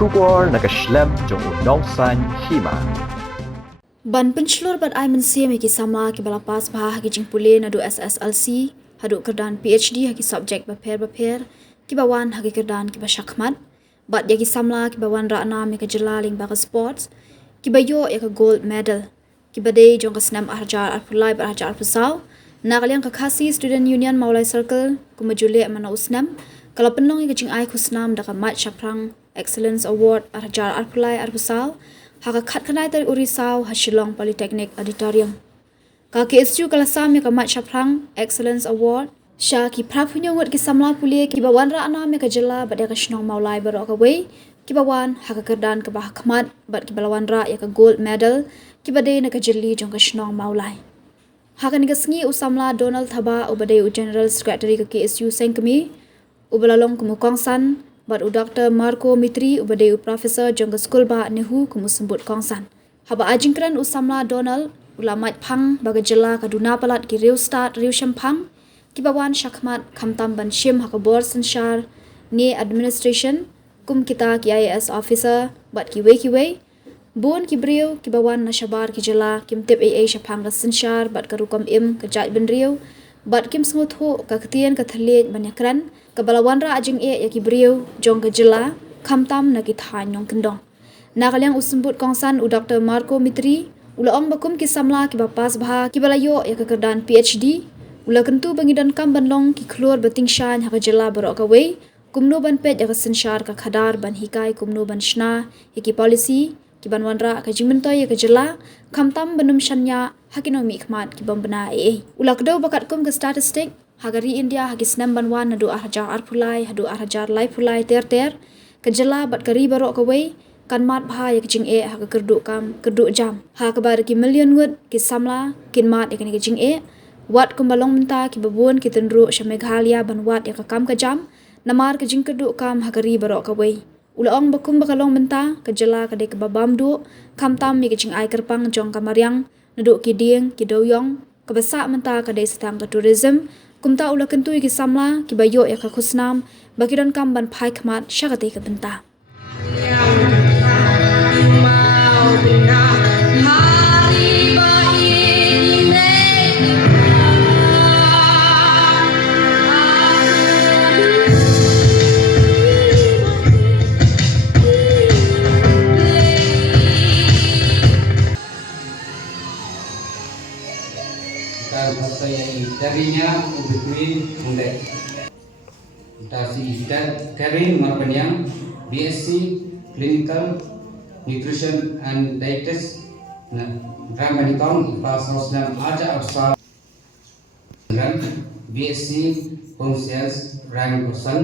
Shubor nakaslem jong unongsan hima. Ban penclur bat ai mensia ki sama ki balapas bah ki jingpule nadu SSLC hadu kerdan PhD haki subjek baper ki bawan haki kerdan ki basyakmat bat ya ki samla ki bawan rana me ka jelaling ba sports ki bayo ya ka gold medal ki badai jong ka senam arjar arpulai bar arjar arpusau nakaliang ka khasi student union maulai circle ku majule mana usnam kalau penlong ki jing ai khusnam da ka mat shaprang excellence award arjar arpulai arpusau haka khat kanai dari Urisau Shillong Polytechnic Auditorium. Kaki SU kalasam ya kamat Shaprang Excellence Award. Sya ki prapunya ngut ki samla pulia ki bawan ra'na me ka jela bat ya ka shnong maulai barok ka wei. Ki bawan haka kerdan ka bah kamat bat ki balawan ra ya ka gold medal ki badai na ka jeli jong ka shnong maulai. Haka ni ka sengi usamla Donald Thaba ubadai u General Secretary ka KSU Sengkemi ubalalong kumukongsan bat u Dr. Marco Mitri ubadai u Professor jongga School ba Nehu kumusembut kongsan. Haba ajingkran u samla Donald ulamat pang baga jela kaduna palat ki riu start riu shampang ki bawan syakmat kamtam ban shim haka bor sensyar ni administration kum kita ki IAS officer bat ki wei bun ki briu ki bawan nashabar ki jela kim tip AA syapang da sensyar bat karukom im ka jaj ben riu bat kim snguthu ka ketien ka thalej banyakran kabalawan ra ajing ya ki briu jong ka jela kamtam na ki thanyong kendong nakaliang usembut kongsan u Dr. Marco Mitri ula ong bakum ki samla ki bapas bha ki balayo ya ka kerdan PhD ula kentu bangidan kam banlong ki klur bating shan ha ka jela barok ka wei kumno ban pet ya ka sensyar ka khadar ban hikai kumno ban shna ya ki policy ki ban wanra ka jingmentoy ya ka jela kamtam banum shanya hakinomi khmat ki bambana ula kdo bakat kum ka statistic hagari India hagi snam banwan nadu arhajar arpulai hadu arhajar lai pulai ter ka jela bat kari barok ka wei kan mat bha ya jing ha ka kerdu jam ha ka bar ki million ngut ki samla kin mat ya ki jing wat kumbalong menta ki babun ki tendru shameghalia ban wat ya ka kam ka jam namar ka jing kerdu kam ha kari barok ka wei ula ong bakum bakalong menta ka jela ka de ka babam du kam tam mi ki jing ai kerpang jong kamariang nadu ki ding ki doyong ka basa menta ka de setang ka tourism kumta ula kentu ki samla ki bayo ya ka khusnam bakidan kam ban phai khmat shagate ka benta darinya between mulai dasi Karin Marpanyang BSc Clinical Nutrition and Dietetics Ramanikong pas Rosnam Aja Absal BSc Home Sales Ram Person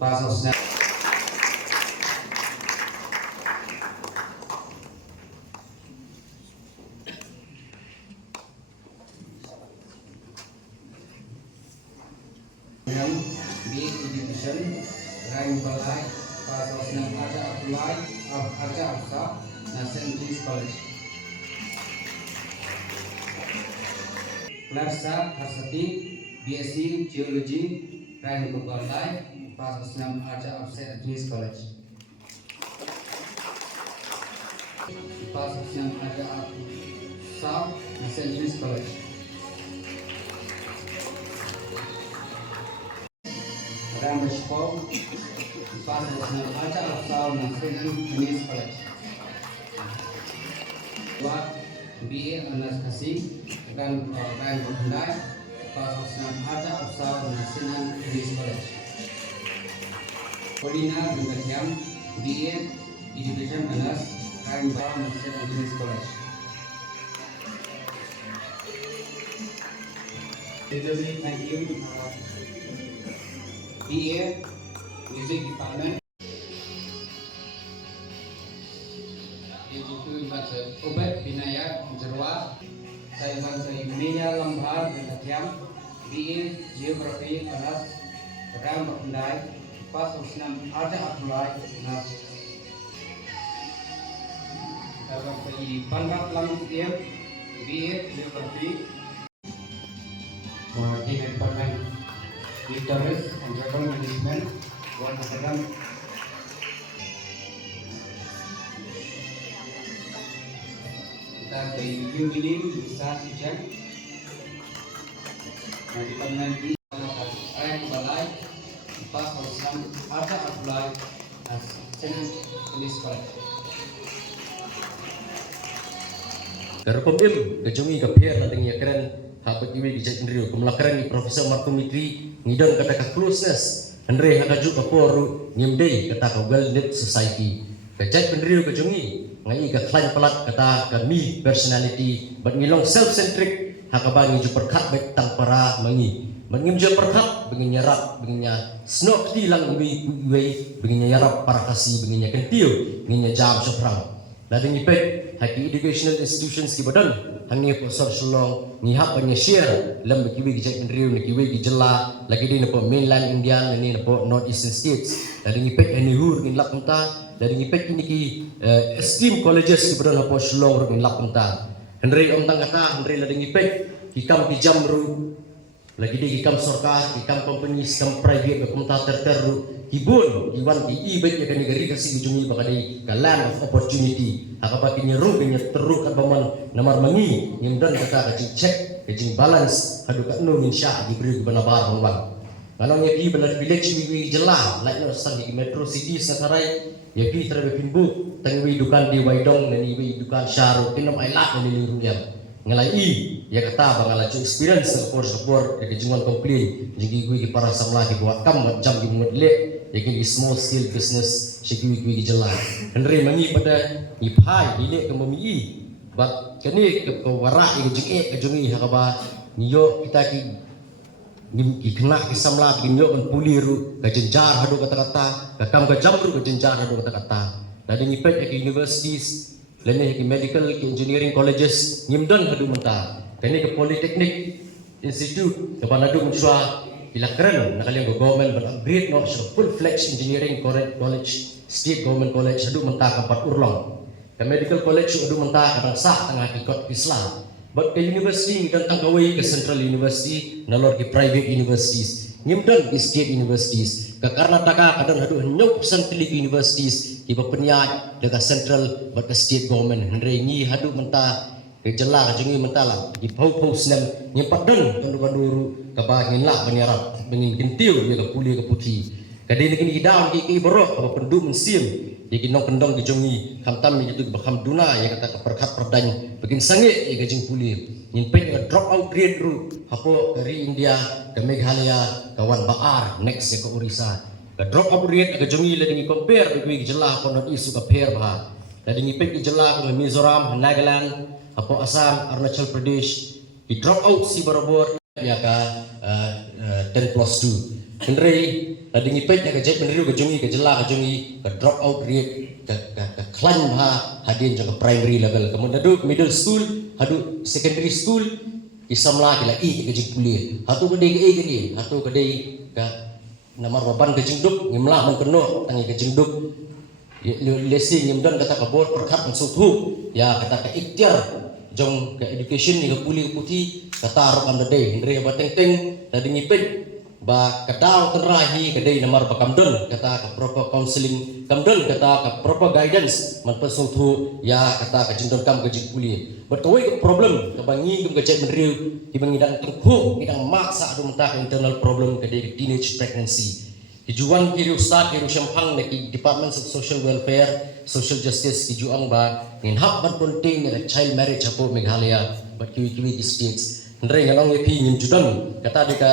pas Rosnam BSc Division Ram Balai pas Rosnam Aja Abdulai Aja Absa St. Louis College Clarsa Harsati BSc Geology Ram Balai pas Rosnam Aja Absa St. Louis College pas Rosnam Aja Absa St. Louis College Rameshpong pas Rosnam Aja Absa St. Louis College buat BA Honors Kasih dan Bandai pas Rosnam Aja Absa St. Louis College Polina Bintang BA Education Honors dan St. Louis College thank you BA Music Department Institut Bahasa Obat Binaya Jerwa saya bangsa Indonesia Lambar Bintang BA Geografi Honors Ram Bandai pas Rosnam Aja Abdulai Nas dalam pergi Bandar Lampung BA Geografi Department Literacy and General Management one academic Yunginim bisa sujan. Nah di pemilihan ini ayat balai pas Islam ada apply as Senate Police College. Garpom kejungi kapier na tingya keren hapat iwi dijak ndrio kumlakaran ni Profesor Martin Mitri ngidon kata ka closeness Andre hakaju kaporu ngimdei kata ka well knit society kajak ndrio kejungi ngai ka klan pelat kata ka me personality but ngilong self centric hakabangi ju perkat baik tang para mangi mangim ju perkat bengin nyarap benginnya snok di lang iwi benginnya yarap para kasih benginnya kentiu benginnya jam soprang lading ipet haki educational institutions ki badan hangi profesor sulong ngihap anya share lam kiwi gijak ndriu ni kiwi gijela lagi di napo mainland India ni napo north eastern states lading ipet ani hur ngin lapenta lading ipet ini ki esteem colleges ki badan napo sulong ru ngin lapenta hendrei om tang kata hendrei lading ipet kikam ki jamru lagi di kikam sorkar kikam company skam private bekumta terteru hibun iwan di ibet ya kan negeri kasih ujungi bakadai ka land of opportunity hakapa kinya ru kinya teru kan baman namar mangi nyimdan kata kacing check kacing balance hadu ka no min sya diberi banabar hongwang kalau nya pi benar village wi jelah like no sang di metro city sakarai ya pi terbe pimbu tangwi dukan di waidong nani wi dukan syaru kinom ailat nani ruyam ngalai ya kata bangala cu experience support ya kejungan komplain jigi gue para samlah di buat kam jam di mudle ya ki small scale business shiki gue jelas henry mangi pada ipai dile ke memi bat kani ke wara ke jungi hakaba niyo kita ki kena ki samlah ki niyo kan puliru ka jenjar hadu kata-kata ka kam ka jamru ka jenjar hadu kata-kata tadi ngipet ke universities lene ki medical ki engineering colleges nyimdan hadu menta kani ke polytechnic institute ke panadu mensua bila keren nakaliang ke government but upgrade no full fledged engineering college state government college hadu menta ke 4 urlong ke medical college hadu menta kadang sah tengah ikut Islam but ke university dan tangkawai ke central university nalor ke private universities nyimdan ke state universities ke Karnataka kadang hadu nyok central universities ki bapenya dekat central but ke state government hendrei ni hadu menta ke jelah ke jungi mentala di pau senam nyempat dan kandu-kandu ke bagin lah banyarap bengin kentiu ya ke puli ke putih kadai ni kini daun ki borok apa pendu mensim ya ki nong kendong ke jungi khamtam ni itu baham duna ya kata ke perkat perdan begin sangit ya ke jing puli nyimpen ya drop out grade ru hapo dari India ke Meghalaya kawan Baar next ya ke Orissa ke drop out grade ke jungi le dingi compare ke jelah ponot isu ke pair bah dan dingi pek jelah ke Mizoram Nagaland apa Assam, Arunachal Pradesh di drop out si barabor ya ka 10+2 Henry tadi ngipet ya ka jet menriu ke jungi ke jelah ke jungi ke drop out rate ke klan ha hadin ke primary level kemudian adu middle school adu secondary school isamla kila ke jing kuliah hatu ke dei ke dia hatu ke dei ke namar baban ke jingduk ngimla man keno tangi ke jingduk lesi nyimdan kata ka bor perkat mensutu ya kata ka ikhtiar jong ke education ni ke puli ke putih kata arok anda day hendri ba teng tadi ngipet ba kadau terahi kedai namar ba kamdon kata ka proper counseling kamdon kata ka proper guidance man pesutu ya kata ka jindon kam ke puli but kawai problem ka bangi kum ke cek menriu ki bangi dan tengku idang maksa adu mentah internal problem kedai teenage pregnancy Tujuan kiri ustad kiri syampang neki Department of Social Welfare, Social Justice tujuan ba ngin hak ban penting ni child marriage hapo Meghalaya but kiwi di states. Ndrei ngalong epi ngin judan kata deka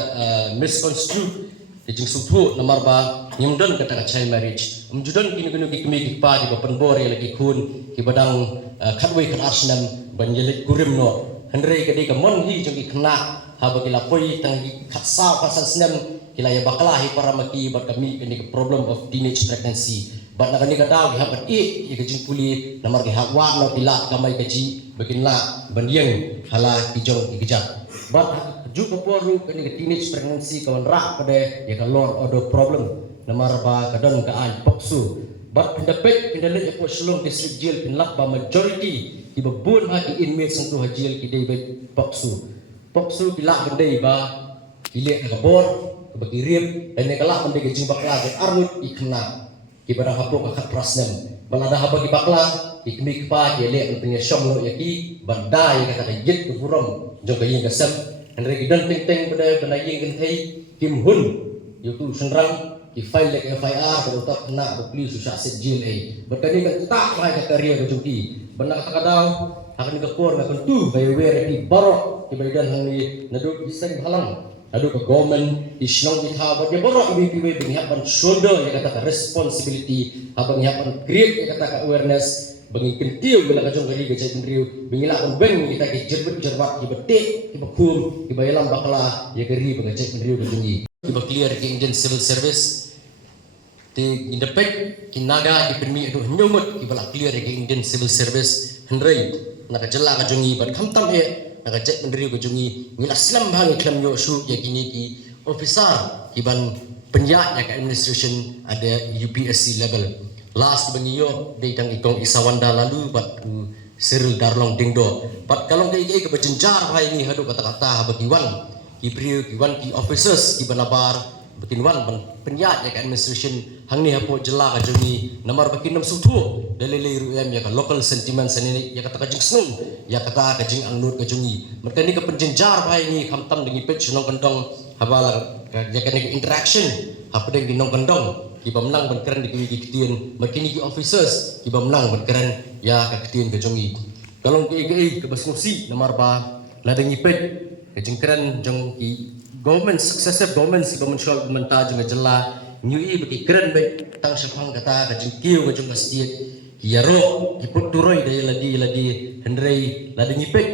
misconstrue kijing suthu namar ba nyimdan kata child marriage. Judan kini kemi pa di bapan bore lagi kun ki badang khatwei khat arsenam ban yelit kurim no. Ndrei kadi ka mon hi jong ki kena haba kila poi tang khat sa pasal senam kila ya bakalahi para maki bat kami ini problem of teenage pregnancy bat nakani kadaw habat i kajing puli namar ke hakwa no pila kamai kaji baginla bandiang hala kijong ikijak bat ju poru kani teenage pregnancy kawan rak pada ya kalor odo problem namar ba kadon ka an poksu bat pendapet pendalit ya Shalom district jail pinlak ba majority ibabun ha inmates untuk hajil kidai poksu pila bendai ba ile ka bor bagirim dan nekalak mende ke jimbak la ke armut ikna kibara hapo kakat prasnem balada haba ki bakla ikmi kpa ki le tengnya syom lo yaki bandai kata yit ku furom jong kayin kasam andre gidan ting ting pada yin kan thai kim hun youtube senrang ki file lek FIR kalau tak kena bukli susah set jail berkani kan tak mai ka career ke jungki benak kadang akan dikapur kan tu bayi ki barok ki badan hang ni naduk iseng halang adu ke government isnong kita buat dia borok ibu bengihapan shoulder yang kata responsibility abang ngihapan create yang kata awareness bagi kentiu bila kajong kali gajah kendriu bengilakan beng kita ke jerbat ki betik ki bakum ki bayalam bakla ya keri gajah kendriu kajungi ki clear ki Indian civil service di indepek ki naga ki permi adu nyomot ki bala clear ki Indian civil service hendrai nak jela kajungi bat khamtam naga cek pendiri kujungi ngila slam bang iklam yo shu ya kini ki officer kiban penyak ya ke administration ada UPSC level last bagi yo dei tang ikong isawanda lalu bat Cyril Darlong Dingdo bat kalong dei ke berjenjar hai ni hadu kata-kata bagi wan ki priu ki wan ki officers ki balabar bikin wan penyak ya ke administration hang ni hapo jela kajungi nomor bikin nam sutu dalile ruem ya ka local sentiment sanini ya kata kajing snung ya kata kajing angnut kajungi mereka ni ke penjenjar bai ni khamtam dengi page nong kendong habala ya kan interaction apa deng nong kendong ki bamnang berkeren di kitien mereka ni ki officers ki bamnang berkeren ya ka kitien kajungi kalau ke basmusi nomor ba la dengi page kajing keren jong ki government successive government si government shol mentaj ngejela nyui bagi keren baik tang syafang kata kajing kiu kajing masjid yaro iput turoi dari lagi hendrei ladi ngipek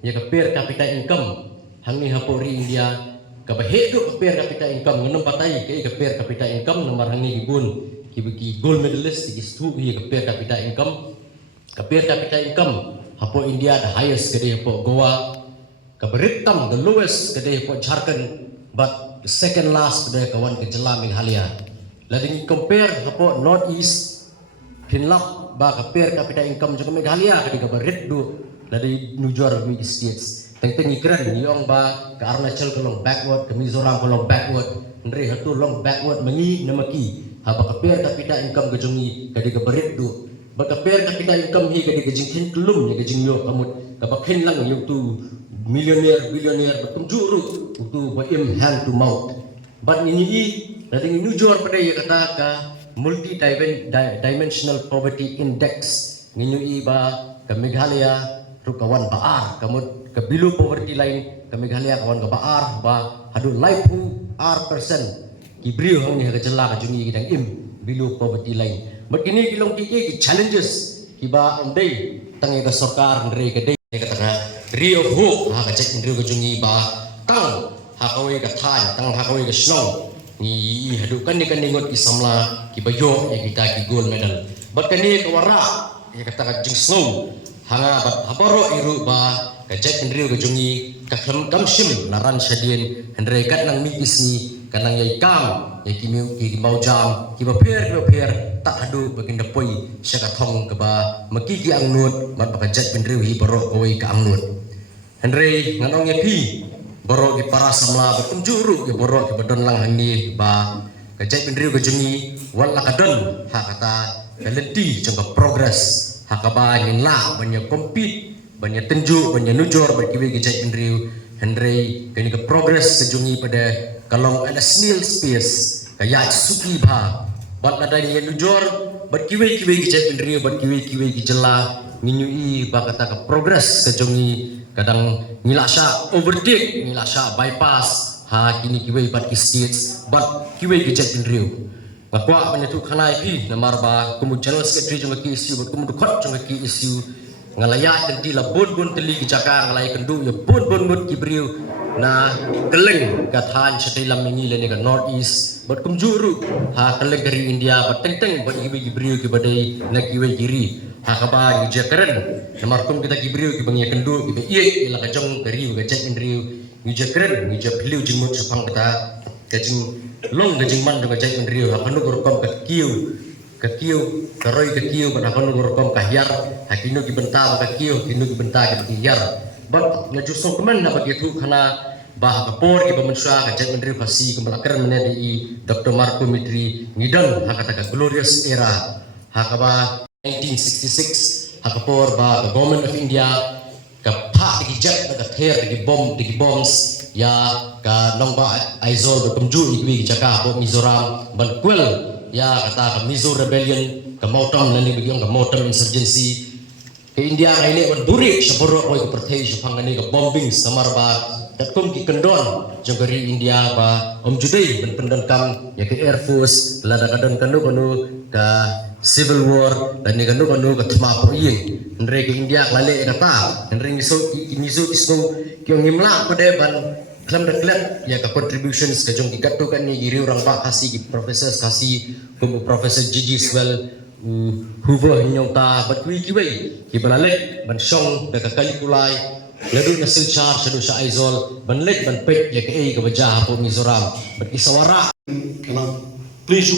ya kapir kapita income hangi hapori India kabahe do kapir kapita income ngenom patai ke kapir kapita income nomor hangi gibun kibiki gold medalist di stu ya kapir kapita income hapo India the highest kede hapo Goa kaberitam the lowest kede hapo Jharkhand but the second last kede kawan ke Jela Meghalaya ladi compare hapo north east Pinlak ba kapir kapita income juga Meghalaya kadi kabarit do dari Nujor mi states teng ikran yong ba ke Arunachal kolong backward ke Mizoram kolong backward ndre hatu long backward mengi namaki haba kapir kapita income gejungi kadi kabarit do ba kapir kapita income hi kadi gejing kelum ya gejing yo kamut kabakhin lang yung tu millionaire billionaire betum juru tu ba im hand to mouth but ini dari Nujor pada ya kata ka multi dimensional poverty index nginyu iba ke Meghalaya ru kawan baar kamut ke bilu poverty line ke Meghalaya kawan ke baar ba hadu life % kibriu hang ni ke jela ke jungi kidang im bilu poverty line begini kilong ki challenges kiba andai tang ke sarkar ndre ke dei kata ri of hope ha ka cek ndre ke jungi ba tang ha kawe ke thai tang ha kawe ke snow ni hadukan ni kan ningot isamla ki bayo ya kita ki gold medal bat kani kawara ya kata ka jing snow hanga bat habaro iru ba ka jet ndriu ka jungi ka kam shim laran shadien hendre kat nang mikis ni kanang yai kam ya ki miu ki mau jam ki ba per tak hadu bakin dapoi syaka thong ka ba maki ki angnut mat ba jet ndriu hi baro koi ka angnut hendre nganong ya pi borok di para samla betum juru ke borok ke badon lang hangi ba kajai pendriu kejungi wal lakadon ha kata kaledi jangka progress ha kaba ngin la banyak compete banyak tenju banyak nujor berkiwi kajai pendriu hendrei kini ke progress kejungi pada kalong ada snail space kaya suki ba bat ada ni nujor berkiwi kajai pendriu berkiwi kijela nginyui ba kata ke progress kejungi kadang ngilasha overtake ngilasha bypass ha kini kiwe pat ki states but kiwe ki jet indriu ngakwa banyak tu khanai pi namar ba kumu general secretary jong ki issue kumu khot jong ki issue ngalaya tenti la bon teli ki jakar ngalai kendu ya bon mut ki briu na keleng kathan chate lam ngi le ne ka north east but kum juru ha keleng dari India but teng but kiwe ki briu ki badai na kiwe kiri ha kaba ni jakaren namar kum kita ki briu ki bangya kendu ki be ie la ka jong kari ga jet indriu ni jakaren ni japliu jingmut sepang kata kajing long kajing man ga jet indriu ha kanu gorkom ka kiu karoi ka kiu ban kanu gorkom ka hiar hakino ki benta ka kiu kinu ki benta ki hiar but ngaju so kemen na bagi tu khana bah kapor ki bamansya ka jet menteri fasi kemelakaran menedai Dr. Marco Mitri ngidon hakata glorious era hakaba 1966 hakapor ba government of India ka pa di jet ka ther di bombs ya ka nongba aizol berkemju ikwi jaka bo Mizoram bankwel ya kata ka Mizo rebellion ka Mautam nani bagi ka Mautam insurgency ke India ka ini berduri seboro oi ka perthai sepangani ka bombing samar ba takum ki kendon jogari India ba judai ben pendengkam ya ke Air Force lada kadon kanu ka civil war dan ni kanu ka thma proying ndre ke India lale kata ndre miso isno kyong ngimla ko de ban klam deklat ya ka contributions ka jong gatu kan ni giri orang pak kasih ki professors kasih kubu professor Gigi Swell Hoover nyota batwi kiwei ki balale ban song da ka kalikulai lalu na silchar sadu sa aizol ban lek ban pet ya ke ka baja po Mizoram ban isawara kana please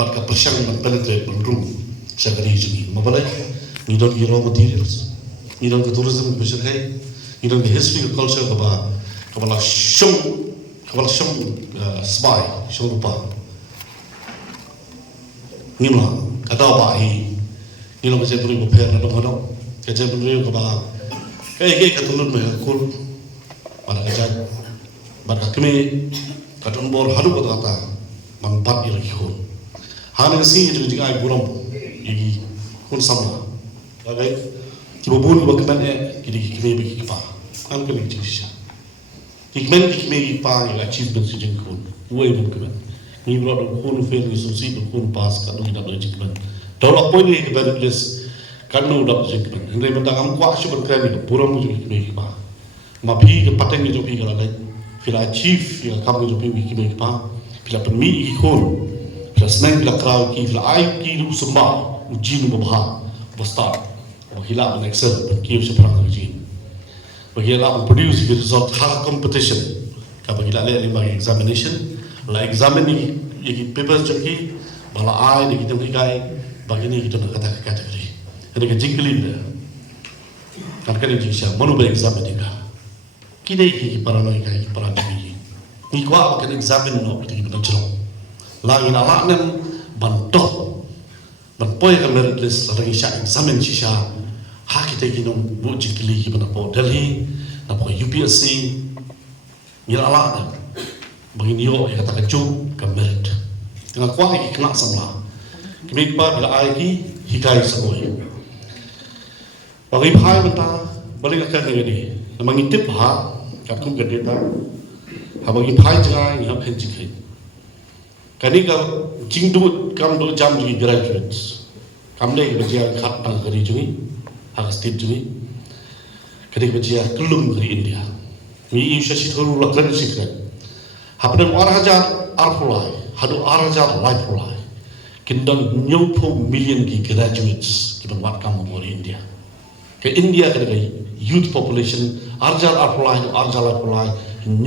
but ka persiang ban penetrate ban room sa gari jumi mabalai ni don raw materials ni don ka tourism ka shirkai ni don ka history ka culture ka ba kabala shong spy shong pa ngimla kata ba hi ni lo ka je bring pair na dong ka je bring ka ba kai ka tulun me kul para ka jad ba ka kemi ka ton bor halu ko ta man pat ir ki ko hanin si itu juga ai buram igi kun samla bagai ki bobun ba kan e ki kemi bi ki pa am kemi ci sha ki kemi pa ya achievement si jeng kun way bun kan ni bro do kun fail ni so si do kun pass ka do ida do jeng tolak poin ni ba list kan no da jeng kan ndai ba am kwa shi ban kan ni buram ju kemi ki pa ma bi ke pateng ni jo pi ka la fila achieve ya kam jo pi kemi ki pa fila permi ki kun Senang bila kerau ki bila ai ki lu sembah uji nu babha basta bahila an excel ki seperang uji bahila an produce the result har competition ka bahila le bagi examination la examine ni papers jaki bala ai ni kita kai bagi ni kita nak kata kategori ada ke jingkelin dah kan kan ni sia manu ba examine ka kini ki paranoid kai paranoid ni kwa kan examine no kita kita celok lagi nak nem bantok banpoi ka merit list lagi syak examen shisha ha kita ginong bu jikli ki bana po Delhi na po UPSC ngira ala na bagi niyo ya kata kecu ka merit dengan kuat ki kena samla kimi pa bila ai ki hikai sagoi bagi phai banta balik ka ni namang itip ha ka kum ka data ha bagi phai jangai ya khen jikli kani ka jingdu kam do jam ji graduates kamle ke bajia khat tang kari jungi hak state jungi kani bajia kelum dari India mi isha shithuru lakran sikret hapne 1000 arpulai hadu 1000 life pulai kindan nyupu million ki graduates ki banwat kam mo India ke India ke youth population 1000 arpulai 1000 arpulai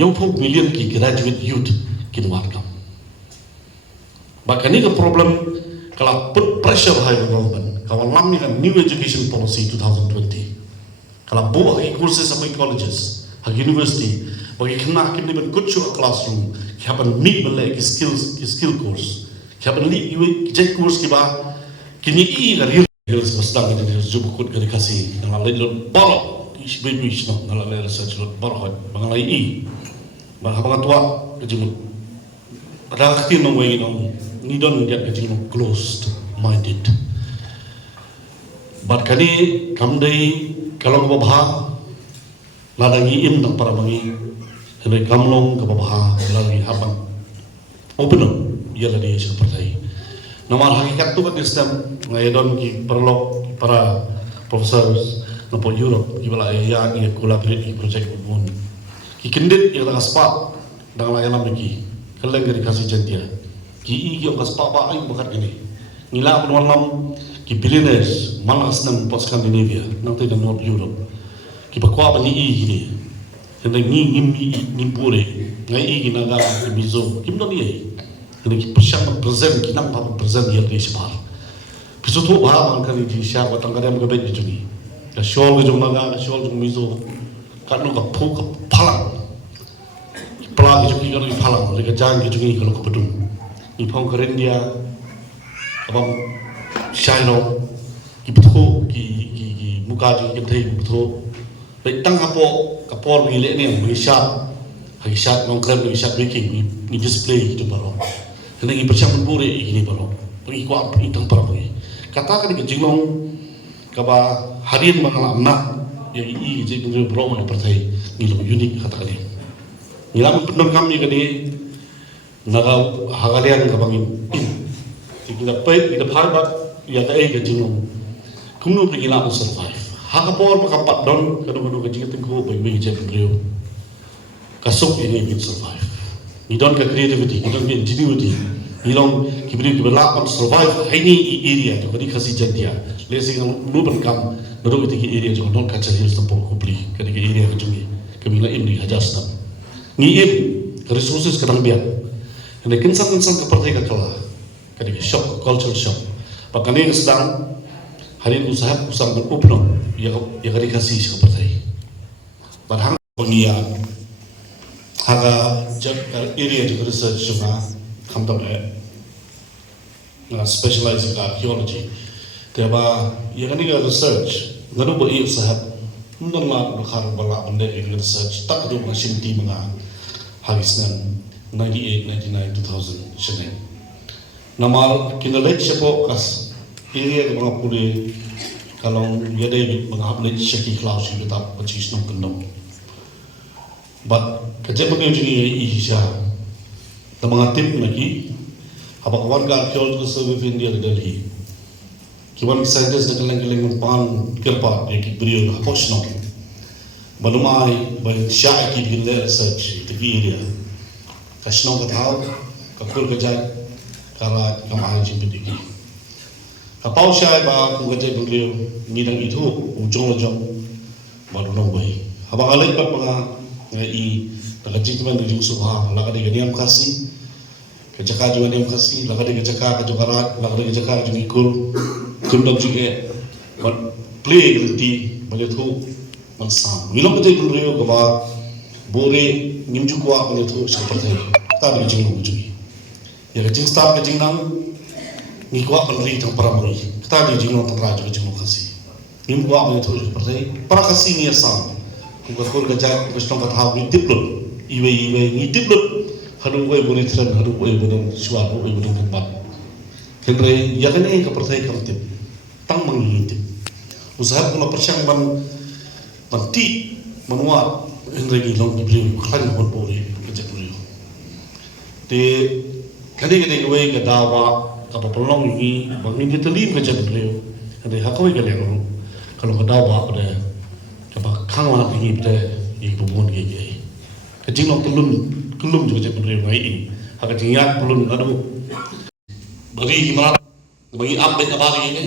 nyupu million ki graduate youth ki banwat kam Bahkan ini ke problem kalau put pressure high government kalau lam ni kan new education policy 2020 kalau buat courses sampai colleges hak university bagi kena kini ben good show classroom kiapan meet belai skill course kiapan li jet course kiba kini i kan real sedang ini jumpa kut kali kasih yang lain lor borok is baby is no yang lain research lor borok bang lain i bang abang tua kejumut ada kecil nong wei nong ni don dia kecil closed minded but kali kamdai kalau babha ladangi im nang para bangi hele kamlong ke babha lagi habang open ya ladi seperti nomor hakikat tu kan Islam ngai don ki perlo para professors nopo Europe ibala ya ni collaborate project pun ki kendit ya tak sepat dang layanan lagi keleng dari kasih jantia ki i kas pa ba ai bakat ini ngila pun malam ki billionaires malas nam pot Scandinavia nang te North Europe ki bakwa ba ni i ni hendak ni pure ngai i naga ki mizo kim do ni hendak ki persiang present ki nang pa present ya di sebar pisu tu ba man kan di sya wa tang kadam ka bet ni ya shol ke jong naga shol jong mizo kan no ka phu ka phalang pelagi juga kalau ipalang mereka jangan gitu ni kalau kepedung ipang keren dia abang shaino kipetho ki muka juga kita kipetho baik tang kapor ni le ni mengisap nongkrem mengisap baking ni display itu baru hendak persiapan buri ini baru pergi kuat itang baru katakan ke jingong kaba harian mengalah nak yang ini jadi benar benar mana percaya ni lebih unik katakan dia ni lama benar kami kini naga hagalian kabangin kita pay kita paham ya tak ke jingong kumno pergi nak survive hakapor makapat don kanu ke jingong tengku baik je benar kasuk ini bin survive ni don ke creativity ni don ke ingenuity ni long kibri kibla on survive ini area tu kadi kasi jantia lesing lu benkam baru itu area tu don ka cari tempat kubli kadi ke area ke jumi kami la ini hajasna ni resources kadang biar ane kinsan ke partai ka kala kadi ke shop cultural shop pakane sedang hari usaha berupno ya kadi kasi ke partai barhang pengia haga area tu research juga kamtam specialize in archaeology. Tiba, ia kan ini research. Lalu beri usaha, mungkin lah berkar balak benda ini research. Tak ada macam tim menga habiskan 98, 99, 2000 sini. Namal kita lihat siapa kas area yang menga pulih kalau dia ada menga update syaki kelas kita tak percis nak kendam. But kerja bagi ini ihja. Menga tim lagi. Apa kawan ka archaeological survey of India di Delhi. Kiwan scientist na kalang pan kerpa ki brio na posno. Balumai ban sha ki ginde research ti area. Kasno ka thao ka kul ka jai kala kamai jin ti ki. Ka pau sha ba ku ka jai brio ni dang itu ujong balunong bai. Aba alai pat mga i nakajikman di subha la ka de ganiam kasi kejaka juga ni kasih, laga dia kejaka kejukarat, laga dia kejaka juga ikut, kumdam juga, play berhenti, banyak tu, mansam. Milam betul pun rio kaba, bore, nimju kuat banyak tu seperti itu. Tak ada jenguk juga. Ya kejeng start kejeng nang, ni kuat peneri tang para meri. Tak ada jenguk tang juga jenguk kasih. Nim kuat banyak tu seperti para kasih ni asam. Kukakur kejak, kustong katahau ni tiplot, iwe ni tiplot. Haru kau boleh terang, haru kau boleh suara, kau boleh tempat. Kerana yang ini kepercayaan kertip, tang mengintip. Usaha kalau persiang banti menuat, hendak hilang diberi, kan pun boleh kerja beri. Di kali kau ke dawa, kalau pelong ini, bangin dia telim kerja beri. Hendak hakoi kalian kalau ke dawa pada, apa kangwa ini pada ibu pun gigi. Kecil nak kelum juga jadi beri mai ini. Agak tinggal belum aduh beri gimana bagi update apa ini.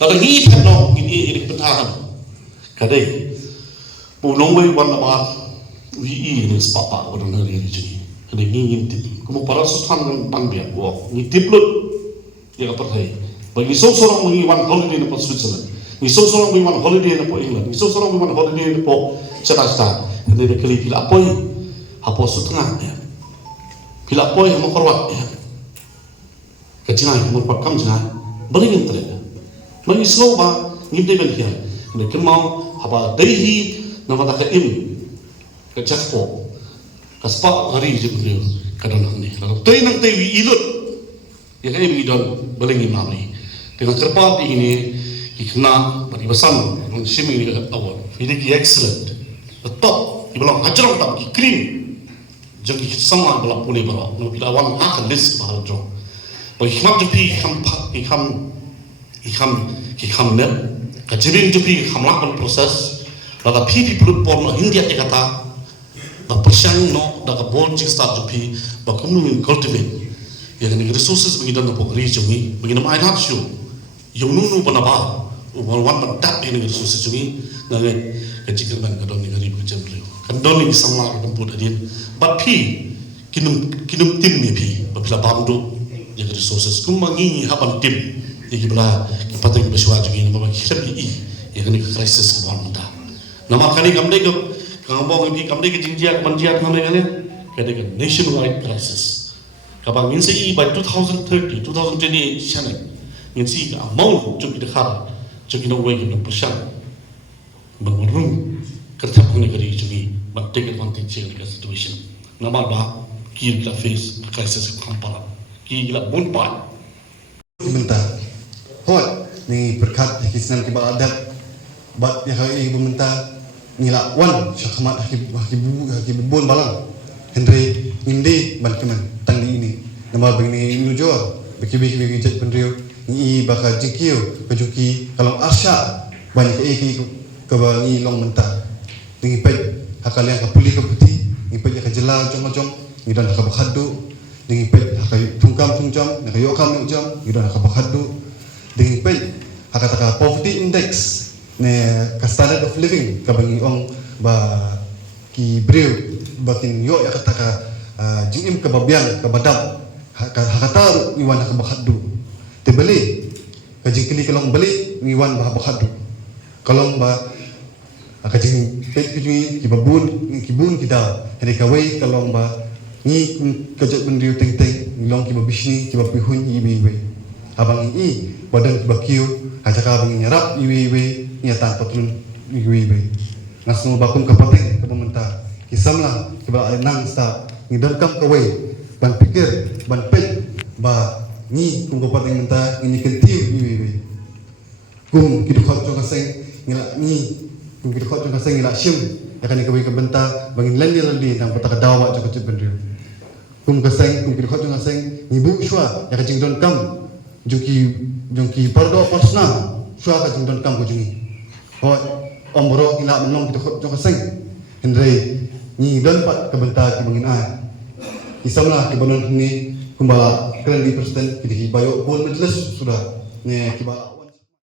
Lalu ni penuh ini bertahan. Kadai pulang wei wan apa ini sepapa orang hari ini jadi. Kadai ni intip. Kamu para susah panggil wah intip lut dia percaya. Bagi seorang mengiwan holiday di Switzerland. Ni seorang mengiwan holiday di England. Ni seorang mengiwan holiday di Jakarta. Kadai dia kali pilih apa ini? Apa setengah ya? Bila apa yang mengkorwat ya? Kecilnya mengkorwat kamu jangan beri internet. Bagi slow ba, ngimpi beliau. Mereka mau apa dahi nama tak im kecakpo. Kaspa hari je beliau kadang ni. Lalu tu yang tu ilut. Ya kan ini don beli ngimam ni. Dengan kerpat ini ikna bagi besan mensiming ni awal. Ini ki excellent. Top. Ibalang ajaran tak ki clean. Jadi sama belak boleh berok. Nabi lawan akan list bahal jom. Bagi hikam jepi hikam net. Kajirin jepi hikam lakukan proses. Laga pipi pelut porno India kata. Bak persiang no daga bol jik start jepi. Bak kumnu cultivate. Ya kan resources bagi dan napok region bagi nama air show. Yang nunu panaba. Wan pendak ini resources jumi. Naga kajikir ban kadon ni gari bekerja beliau. Kadon ni sama kemput adin. But pi kinum tim ni pi bila bamdo yang resources kumangi haban tim yang bila kita kita bersuara juga ini bagi kita ni yang ni krisis kebaran muda. Nama kali kami dek kang bong pi kami dek jinjia kemanjia kami kali kaya nationwide crisis. Kapag ngin si by 2030, 2028 siya ngin si amount cuk ida khara cuk ina way ng persian menurung kerja negeri cuk but take advantage of the situation. Nama ba ki la face crisis kampala ki la bonpa Pemerintah hot ni berkat kisnan kibar adat bat yang hari pemerintah ngila wan syakmat hakibun balang Henry indi bantuan tangdi ini nama begini nujo beki jet pendrio ni bakal jikio kejuki kalau asya banyak ke bangi long mentah ni pet hakal yang kapuli ke putih ni pet yang jelang jong ni dan ka bakhadu ni pet hakai tungkam tungjam ni yokam ni jam ni dan ka bakhadu ni pet hakata poverty index ne ka standard of living ka bangi ong ba ki breu batin yo ya kata ka jingim ka babiang ka badam hakata iwan ka bakhadu te beli ka jingkili kalong beli iwan ba bakhadu kalong ba ka jing pet ki babun kita hari kawai kalong ba ni kajat bendriu teng ngilong ki babishni ki bapihun iwi abang i badan ki bakiu hajaka abang nyarap iwi nyata patrun iwi ngasmu bakum kapateng ke pemerintah kisamlah kibal nang sta ngidamkam kawai ban pikir ban pet ba ni kum kapateng mentah ini kentiu iwi kum kidukhat jo kaseng ngila ni kum kidukhat jo kaseng ngila shim akan kawai ke bentah bangin lendi nang pataka dawa jo kecet bendriu kum kaseng kum kidukhat jo kaseng ibu shwa ya kajing don kam jungki pardo pasna shwa kajing don kam ko jungi hot ombro ina menong kita jong kaseng Henry ni dan pat kebentar ki bangin ai isamlah ki banon ni kumbala keren di presiden ki bayo bol majelis sudah ne ki bala